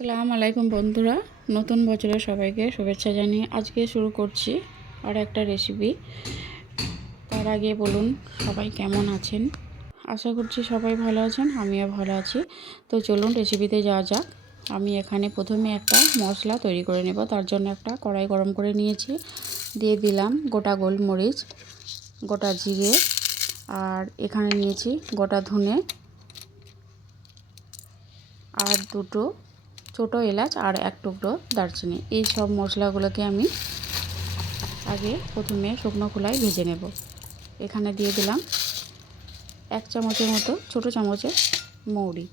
আসসালামু আলাইকুম বন্ধুরা, নতুন বছরের সবাইকে শুভেচ্ছা জানিয়ে আজকে শুরু করছি আর একটা রেসিপি। তার আগে বলুন সবাই কেমন আছেন। আশা করছি সবাই ভালো আছেন, আমিও ভালো আছি। তো চলুন রেসিপিতে যাওয়া যাক। আমি এখানে প্রথমে একটা মশলা তৈরি করে নেব। তার জন্য একটা কড়াই গরম করে নিয়েছি, দিয়ে দিলাম গোটা গোলমরিচ, গোটা জিরে, আর এখানে নিয়েছি গোটা ধনে আর দুটো ছোটো এলাচ আর এক টুকরো দারচিনি। এই সব মশলাগুলোকে আমি আগে প্রথমে শুকনো খোলায় ভেজে নেব। এখানে দিয়ে দিলাম 1 চামচের মতো ছোটো চামচের মৌরি।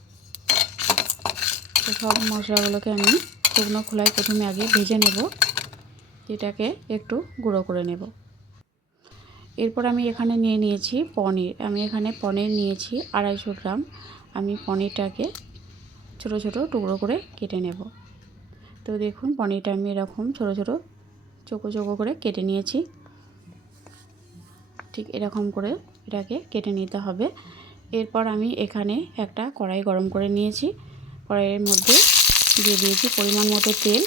তো সব মশলাগুলোকে আমি শুকনো খোলায় প্রথমে আগে ভেজে নেব, এটাকে একটু গুঁড়ো করে নেব। এরপর আমি এখানে নিয়ে নিয়েছি পনির। আমি এখানে পনির নিয়েছি 250 গ্রাম। আমি পনিরটাকে ছোটো ছোটো টুকরো করে কেটে নেব। তো দেখুন পনিরটা আমি এরকম ছোটো ছোটো চৌকো চৌকো করে কেটে নিয়েছি। ঠিক এরকম করে এটাকে কেটে নিতে হবে। এরপর আমি এখানে একটা কড়াই গরম করে নিয়েছি। কড়াইয়ের মধ্যে দিয়ে দিয়েছি পরিমাণ মতো তেল।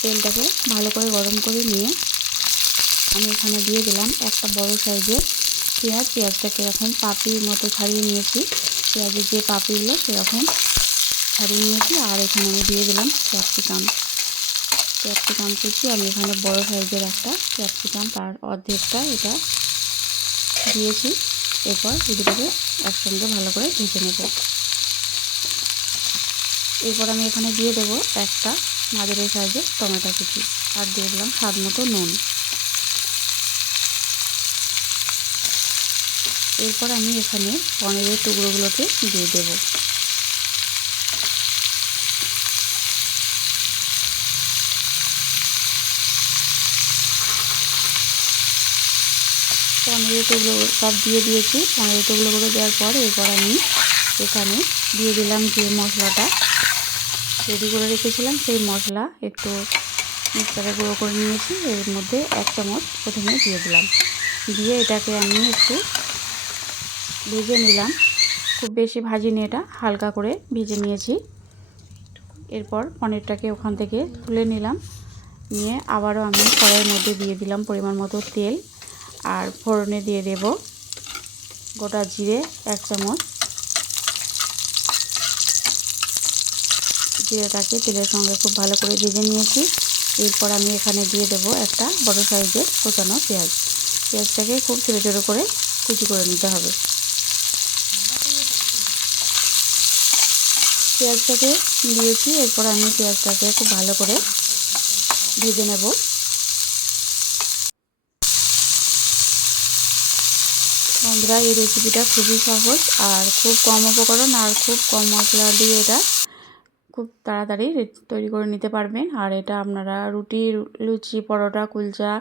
তেলটাকে ভালো করে গরম করে নিয়ে আমি এখানে দিয়ে দিলাম একটা বড় সাইজের পেঁয়াজ। পেঁয়াজটাকে এরকম পাপড়ির মতো ছাড়িয়ে নিয়েছি। পেঁয়াজের যে পাপড়িগুলো সেরকম ছাড়িয়ে নিয়েছি। আর এখানে আমি দিয়ে দিলাম ক্যাপসিকাম কুচি। আমি এখানে বড় সাইজের একটা ক্যাপসিকাম, তার অর্ধেকটা এটা দিয়েছি। এরপর দুটোকে একসঙ্গে ভালো করে ভেজে নেব। এরপর আমি এখানে দিয়ে দেবো একটা মাঝারি সাইজের টমেটো কুচি, আর দিয়ে দিলাম স্বাদ মতো নুন। এরপর আমি এখানে পনিরের টুকরোগুলোকে দিয়ে দেব। পনিরের টুকরো সব দিয়ে দিয়েছি। পনিরের টুকরোগুলো দেওয়ার পর এরপর আমি এখানে দিয়ে দিলাম যে মশলাটা রেডি করে রেখেছিলাম, সেই মশলা একটু মিক্সারে গুঁড়ো করে নিয়েছি। এর মধ্যে 1 চামচ প্রথমে দিয়ে দিলাম। দিয়ে এটাকে আমি একটু ভেজে নিলাম। খুব বেশি ভাজিনি, এটা হালকা করে ভেজে নিয়েছি। এরপর পনিরটাকে ওখান থেকে তুলে নিলাম। নিয়ে আবারও আমি কড়াইয়ের মধ্যে দিয়ে দিলাম পরিমাণ মতো তেল, আর ফোড়নে দিয়ে দেব গোটা জিরে 1 চামচ। জিরেটাকে তেলের সঙ্গে খুব ভালো করে ভেজে নিয়েছি। এরপর আমি এখানে দিয়ে দেব একটা বড় সাইজের কোচানো পেঁয়াজ। পেঁয়াজটাকে খুব ছোটো ছোটো করে কুচি করে নিতে হবে। পেঁয়াজটাকে দিয়েছি। এরপর আমি পেঁয়াজটাকে খুব ভালো করে ভেজে নেব। বন্ধুরা, এই রেসিপিটা খুবই সহজ আর খুব কম উপকরণ আর খুব কম মশলা দিয়ে এটা খুব তাড়াতাড়ি তৈরি করে নিতে পারবেন। আর এটা আপনারা রুটি, লুচি, পরোটা, কুলচা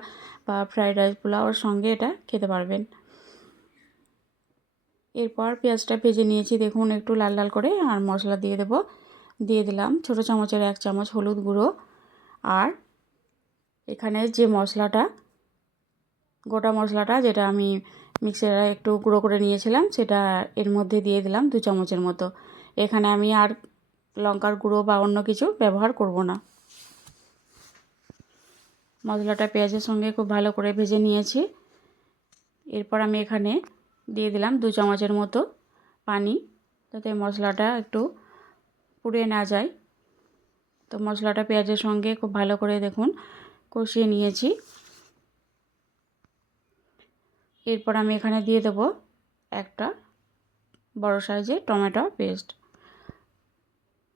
বা ফ্রাইড রাইস, পোলাওর সঙ্গে এটা খেতে পারবেন। এরপর পেঁয়াজটা ভেজে নিয়েছি দেখুন একটু লাল লাল করে। আর মশলা দিয়ে দেব। দিয়ে দিলাম ছোটো চামচের 1 চামচ হলুদ গুঁড়ো। আর এখানে যে মশলাটা, গোটা মশলাটা যেটা আমি মিক্সারে একটু গুঁড়ো করে নিয়েছিলাম, সেটা এর মধ্যে দিয়ে দিলাম 2 চামচের মতো। এখানে আমি আর লঙ্কার গুঁড়ো বা অন্য কিছু ব্যবহার করব না। মশলাটা পেঁয়াজের সঙ্গে খুব ভালো করে ভেজে নিয়েছি। এরপর আমি এখানে দিয়ে দিলাম 2 চামচের মতো পানি, যাতে মশলাটা একটু পুড়ে না যায়। তো মশলাটা পেঁয়াজের সঙ্গে খুব ভালো করে দেখুন কষিয়ে নিয়েছি। এরপর আমি এখানে দিয়ে দেব একটা বড় সাইজের টমেটো পেস্ট।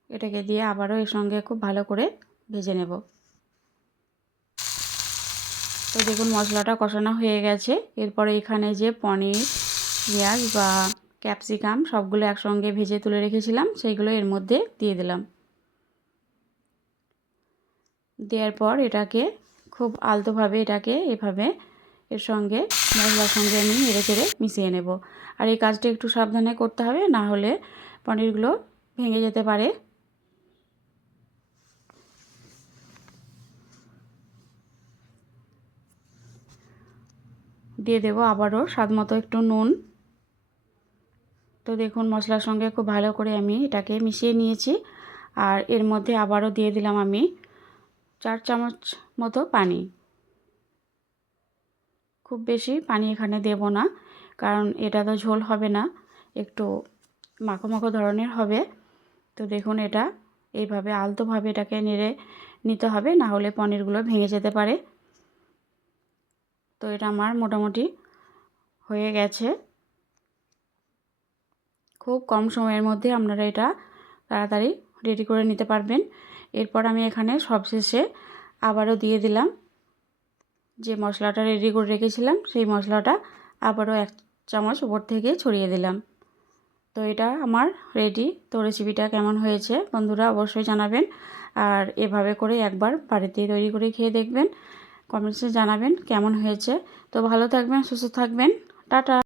এটাকে দিয়ে আবারও এর সঙ্গে খুব ভালো করে ভেজে নেব। তো দেখুন মশলাটা কষানো হয়ে গেছে। এরপরে এখানে যে পনির, পেঁয়াজ বা ক্যাপসিকাম সবগুলো একসঙ্গে ভেজে তুলে রেখেছিলাম, সেইগুলো এর মধ্যে দিয়ে দিলাম। দেওয়ার পর এটাকে খুব আলতোভাবে এটাকে এভাবে এর সঙ্গে মশলার সঙ্গে আমি নেড়ে চেড়ে মিশিয়ে নেব। আর এই কাজটা একটু সাবধানে করতে হবে, না হলে পনিরগুলো ভেঙে যেতে পারে। দিয়ে দেব আবারও স্বাদ মতো একটু নুন। তো দেখুন মশলার সঙ্গে খুব ভালো করে আমি এটাকে মিশিয়ে নিয়েছি। আর এর মধ্যে আবারও দিয়ে দিলাম আমি 4 চামচ মতো পানি। খুব বেশি পানি এখানে দেব না, কারণ এটা তো ঝোল হবে না, একটু মাখো মাখো ধরনের হবে। তো দেখুন এটা এইভাবে আলতোভাবে এটাকে নেড়ে নিতে হবে, না হলে পনিরগুলো ভেঙে যেতে পারে। তো এটা আমার মোটামুটি হয়ে গেছে। খুব কম সময়ের মধ্যে আপনারা এটা তাড়াতাড়ি রেডি করে নিতে পারবেন। এরপর আমি এখানে সবশেষে আবারও দিয়ে দিলাম যে মশলাটা রেডি করে রেখেছিলাম, সেই মশলাটা আবারও 1 চামচ উপর থেকে ছড়িয়ে দিলাম। তো এটা আমার রেডি। তো রেসিপিটা কেমন হয়েছে বন্ধুরা অবশ্যই জানাবেন, আর এভাবে করে একবার বাড়িতে তৈরি করে খেয়ে দেখবেন, কমেন্টসে জানাবেন কেমন হয়েছে। তো ভালো থাকবেন, সুস্থ থাকবেন, টাটা।